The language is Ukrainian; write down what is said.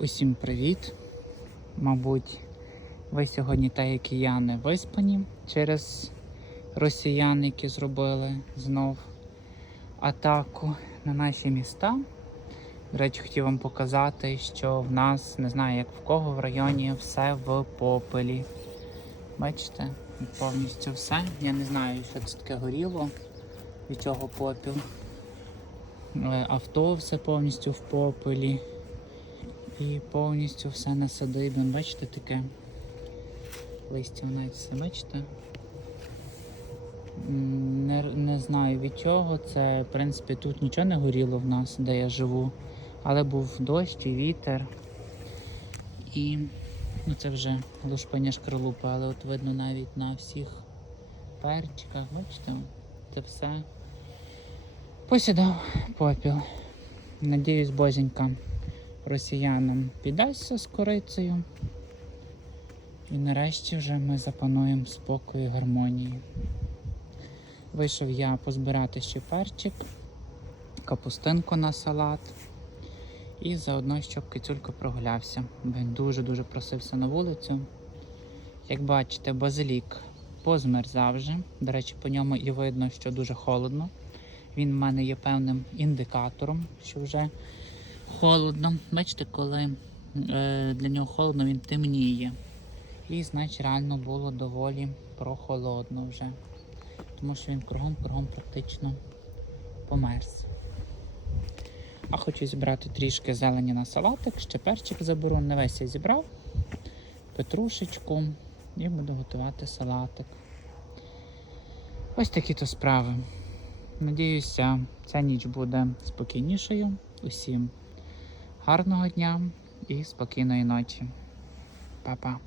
Усім привіт! Мабуть, ви сьогодні, так як і я, не виспані через росіян, які зробили знов атаку на наші міста. До речі, хотів вам показати, що в нас, не знаю, як в кого в районі, все в попелі. Бачите, повністю все. Я не знаю, що це таке горіло, від чого попіл. Е, Авто все повністю в попелі. І повністю все насадибне. Бачите таке? Листя навіть все бачите? Не, не знаю від чого. Це, в принципі, тут нічого не горіло в нас, де я живу. Але був дощ і вітер. І ну, це вже лушпання шкарлупи, але от видно навіть на всіх перчиках, бачите, це все посідав попіл. Надіюсь, боженька росіянам піддасться з корицею. І нарешті вже ми запануємо спокою і гармонії. Вийшов я позбирати ще перчик, капустинку на салат. І заодно, щоб кицюлько прогулявся. Він дуже-дуже просився на вулицю. Як бачите, базилік позмерзав вже. До речі, по ньому і видно, що дуже холодно. Він в мене є певним індикатором, що вже холодно. Бачите, коли е, для нього холодно, він темніє. І, значить, реально було доволі прохолодно вже. Тому що він кругом-кругом практично померз. А хочу зібрати трішки зелені на салатик, ще перчик заберу, не весь я зібрав, петрушечку і буду готувати салатик. Ось такі то справи. Надіюся, ця ніч буде спокійнішою. Усім гарного дня і спокійної ночі. Па-па.